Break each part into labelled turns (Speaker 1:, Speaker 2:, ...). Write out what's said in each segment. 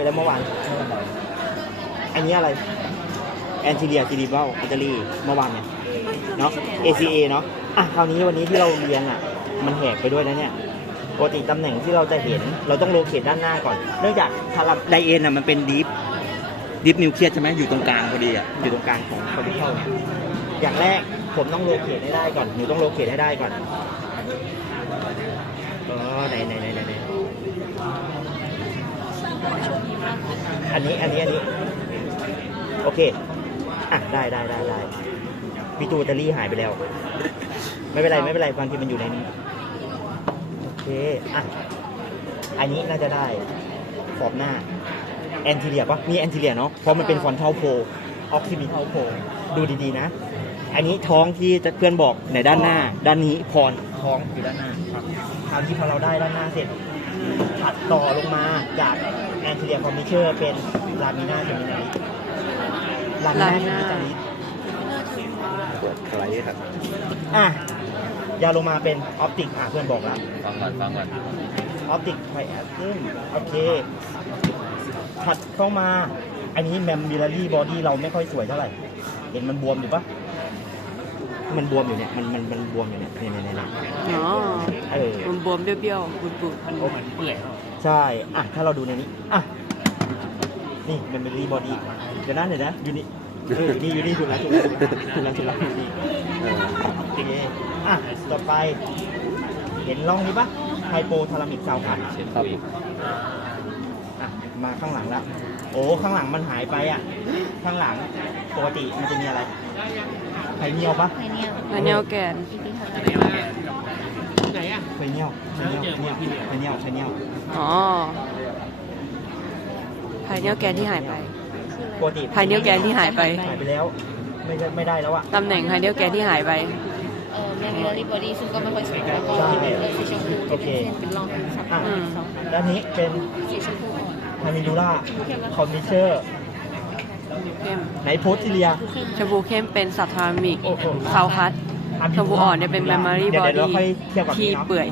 Speaker 1: ไปแล้วเมื่อวานอันนี้อะไรแอนติเลียจีริบัลอิตาลีเมื่อวานเนี่ยเนาะ ACA เนาะคราวนี้วันนี้ที่เราเรียนมันแหกไปด้วยนะเนี่ยปกติตำแหน่งที่เราจะเห็นเราต้องโลเคตด้านหน้าก่อนเนื่องจากไดเอนมันเป็นดิฟนิวเคลียสใช่ไหมอยู่ตรงกลางพอดีอยู่ตรงกลางของคอร์ติคอลเนี่ยอย่างแรกผมต้องโลเคตให้ได้ก่อนหนูต้องโลเคตให้ได้ก่อนไหนอันนี้โอเคได้ปิตูเตอรี่หายไปแล้วไม่เป็นไรบางทีมันอยู่ในนี้โอเคอันนี้น่าจะได้ขอบหน้าแอนติเลียปะมีแอนติเลียเนาะเพราะมันเป็นฟอนทัลโพออกซิบิทัลโพดูดีๆนะอันนี้ท้องที่เพื่อนบอกในด้านหน้าด้านนี้คอนท้องอยู่ด้านหน้าคราวที่พอเราได้ด้านหน้าเสร็จถัดต่อลงมาจากแอนติเลียคอมมิเชอร์เป็นลามิน่าเทอร์มินาลิสลามิน่าเทอร์มินาลิส
Speaker 2: ปวดอะไรครับ
Speaker 1: ยาวลงมาเป็นออปติกเพื่อนบอกแล้ว
Speaker 2: ฟังก่อน
Speaker 1: ออปติกไทแอสซินโอเคถัดเข้ามาอันนี้แมมบิลารีบอดี้เราไม่ค่อยสวยเท่าไหร่เห็นมันบวมอยู่ปะมันบวมอยู่เนี่ยมันบวมอยู่เนี่ย
Speaker 3: มันบวมเบี้ยวๆบุดๆมันเหมือนเปื่อย
Speaker 1: ใช่ถ้าเราดูในนี้นี่แมมบิลารีบอดี้เดี๋ยวนะอยู่นี่อยู่นี่ถูกแล้วนี่โอเคต่อไปเห็นร่องนี้ปะไฮโปทาลามิกซาวคัน
Speaker 2: ครับ
Speaker 1: มาข้างหลังแล้วโอ้ข้างหลังมันหายไปข้างหลังปกติมันจะมีอะไรไข่เนียวปะ
Speaker 3: ไข่เนียวแกน
Speaker 1: ไหนไข่เนียว
Speaker 3: อ๋อไข่เนียวแกนที่หายไป
Speaker 1: ปกติ
Speaker 3: ไข่เนียวแกนที่หายไป
Speaker 1: แล้วไม่ได้แล้ว
Speaker 3: ตำแหน่งไข่เนียวแกนที่หายไป
Speaker 4: แมมโมรี่บอดี้ซึ่งก็ไม่ค่อยสวยแล้วก็สีชมพู
Speaker 1: โอเค
Speaker 4: เป็นรองเป็นสับ
Speaker 1: ด้านนี้เป็น
Speaker 4: สีชมพูอ่อน
Speaker 1: ฮามิดูล่าคอมมิเชอร์ไหนโพสติเลีย
Speaker 3: ชมพูเข้มเป็นสับทามิกซาวคัสชมพูอ่อนเนี่ยเป็นแมมโมรี่บอดี้ที่เปื่อย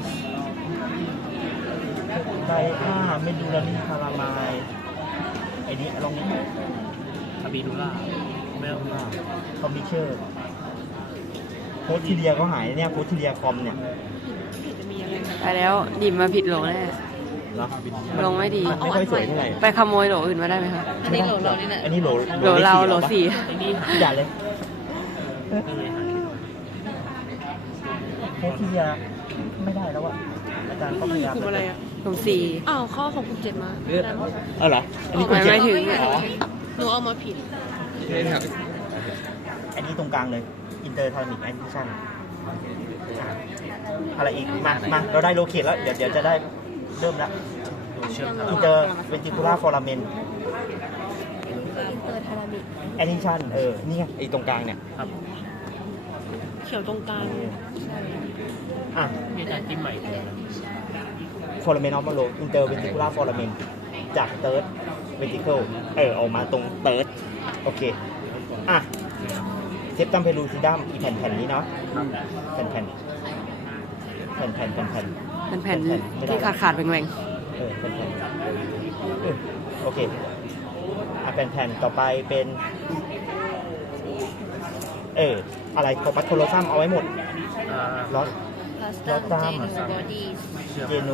Speaker 1: ไดเมดูลารีคาราไมล์ไอ้นี้ลองนี้
Speaker 2: คาบิดูล่า
Speaker 1: คอมมิเชอร์โพสติเลียก็หายเนี่ยโพสติเลียคอมเนี่ย
Speaker 3: ไปแล้วดิมมาผิดโหลแน่ลงไม่ดี
Speaker 1: ไม่ค่อยสวยเท่าไหร่
Speaker 3: ไปขโมยโหลอื่นมาได้ไหมคะ
Speaker 4: อันนี้โหลเรานี่แหละ
Speaker 1: อันนี้โหล
Speaker 3: เราโหลสี่
Speaker 1: อย่าเลยโพสติเลียไม่ได้แล้วอาจารย์ก็พยายาม
Speaker 4: คุมอะไร
Speaker 3: คุมสี่
Speaker 4: ข้อของคุม7มา
Speaker 1: เหรอ
Speaker 3: อันนี้ไม่ถึง
Speaker 4: หนูเอามาผิด
Speaker 1: อันนี้ตรงกลางเลยอินเตอร์ทาร์มิกแอนดิชั่นอะไรอีกมาเราได้โลเคทแล้วเดี๋ยวจะได้เริ่มแล้วอินเตอร์เวนติคูล่าฟอราเมนแอนดิชั่นนี่ไงไอ้ตรงกลางเนี่ย
Speaker 4: เขียวตรงกลาง
Speaker 2: มีการจิ้มใหม่
Speaker 1: ฟอราเมนออฟมาโลอินเตอร์เวนติคูล่าฟอราเมนจากเติร์ดเวนติเคิลออกมาตรงเติร์ดโอเคเซปตัมเพลูซิดัมอีแผ่นนี้เนาะแผ่น
Speaker 3: ที่ขาดแหว่ง
Speaker 1: แผ่นโอเคแผ่นต่อไปเป็นอะไรโคปัสโคโลซัมเอาไว้หมดลอสซัมเจโน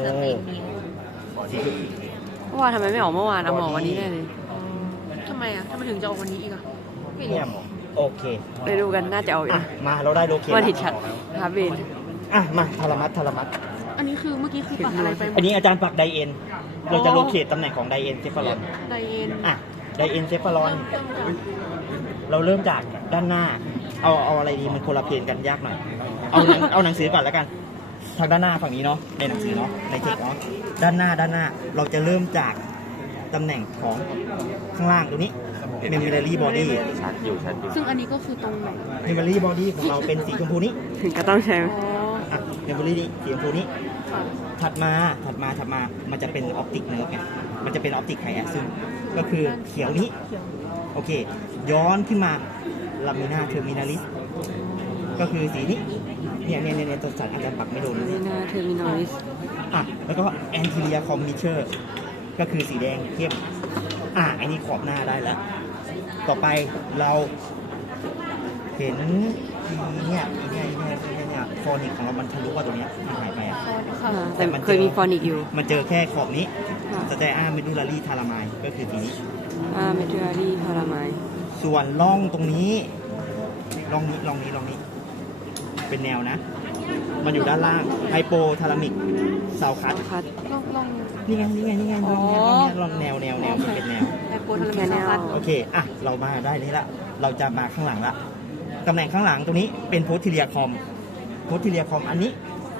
Speaker 3: เมื่อวานทำไมไม่ออกเมื่อวานเอาหมอวันนี้ได้เลย
Speaker 4: ทำไมถึงจะออกวันนี้อีก
Speaker 1: เนี่ยหมอโอเค
Speaker 3: ไปดูกันน่าจะเอา
Speaker 1: มาเราได้โลเค
Speaker 3: วันถิดชัดครับเบน
Speaker 1: มาทารามัส
Speaker 4: อันนี้คือเมื่อกี้คือปักอะไรไป
Speaker 1: อันนี้อาจารย์ปักไดเอนเราจะโลเคตตำแหน่งของไดเอนเซฟารอน
Speaker 4: ไดเ
Speaker 1: อนเซฟารอนเราเริ่มจากด้านหน้าเอาอะไรดีมันคนละเพลงกันยากหน่อยเอาหนังสือก่อนแล้วกันทางด้านหน้าฝั่งนี้เนาะในหนังสือเนาะในเทคเนาะด้านหน้าเราจะเริ่มจากตำแหน่งของข้างล่างตรงนี้เมมโมรี่บอดี้
Speaker 2: ชัดอยู่
Speaker 4: ซึ่งอันนี้ก็คือตรงไหน
Speaker 1: เมมโมรี่บอดี้ของเราเป็นสีชมพูนี้
Speaker 3: ถึงก็ต้องใช้
Speaker 1: เมมโมรี่นี้สีชมพูนี้ถัดมามันจะเป็นออปติกเนิร์ฟไงมันจะเป็นออปติกไคแอซึ่งก็คือเขียวนี้โอเคย้อนขึ้นมาลามิน่าเทอร์มินาลิสก็คือสีนี้เนี่ยตัวสันอาจจะปักไม่โดน
Speaker 3: ลามิน่าเทอร์มินาลิส
Speaker 1: แล้วก็แอนติเลียคอมมิเชอร์ก็คือสีแดงเข้มไอ้นี่ขอบหน้าได้แล้ว ต่อไปเราเห็นเนี่ยฟอนิกของเรามันทะลุว่าตรงเนี้ยมันหายไปอ่ะ
Speaker 3: แต่เคยมีฟอนิกอยู่
Speaker 1: มันเจอแค่ขอบนี้
Speaker 3: ค่ะ
Speaker 1: สเตอาเมดูลารีทารามายก็คือทีนี้
Speaker 3: เมทิอารีพารามาย
Speaker 1: ส่วนร่องตรงนี้ร่องนี้เป็นแนวนะ มันอยู่ด้านล่างไฮโปทารามิกซาวคัส
Speaker 3: คัด
Speaker 1: นี่ไงร่องแนวมันเป็นแนว
Speaker 3: แคนแนล
Speaker 1: โอเค อ่ะ เรามาได้นี่ละ เราจะมาข้างหลังละ ตำแหน่งข้างหลังตรงนี้เป็นโพสทิเลียคอม อันนี้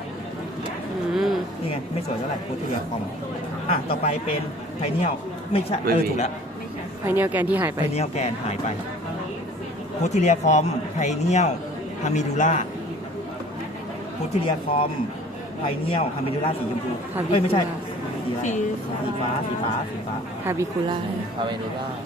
Speaker 1: นี่ไง ไม่สวยเท่าไหร่โพสทิเลียคอม ต่อไปเป็นไพเนียล ไม่ใช่ ถูกแล้ว
Speaker 3: ไพเนียลแกนที่หายไป
Speaker 1: ไพเนียลแกนหายไปโพสทิเลียคอม ไพเนียลฮามิดูล่าโพสทิเลียคอม ไพเนียลฮามิดูล่าสีชมพูเอ้ย ไม่ใช่ สีฟ้า
Speaker 3: ฮาบิคูล่า
Speaker 2: พาเวนิล่า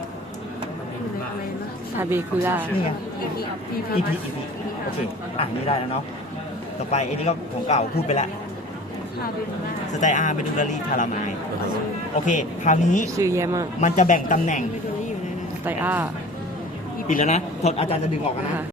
Speaker 3: ฮาบิคูล่า
Speaker 1: นี่ไง EP โอเค นี่ได้แล้วเนาะ ต่อไปไอ้นี่ก็ของเก่าพูดไปละสไตอาร์เมดูลารีทารามายโอเค คราวนี้
Speaker 3: ชื่อแย่มาก
Speaker 1: มันจะแบ่งตำแหน่ง
Speaker 3: สไตอา
Speaker 1: ปิดแล้วนะอาจารย์จะดึงออกนะ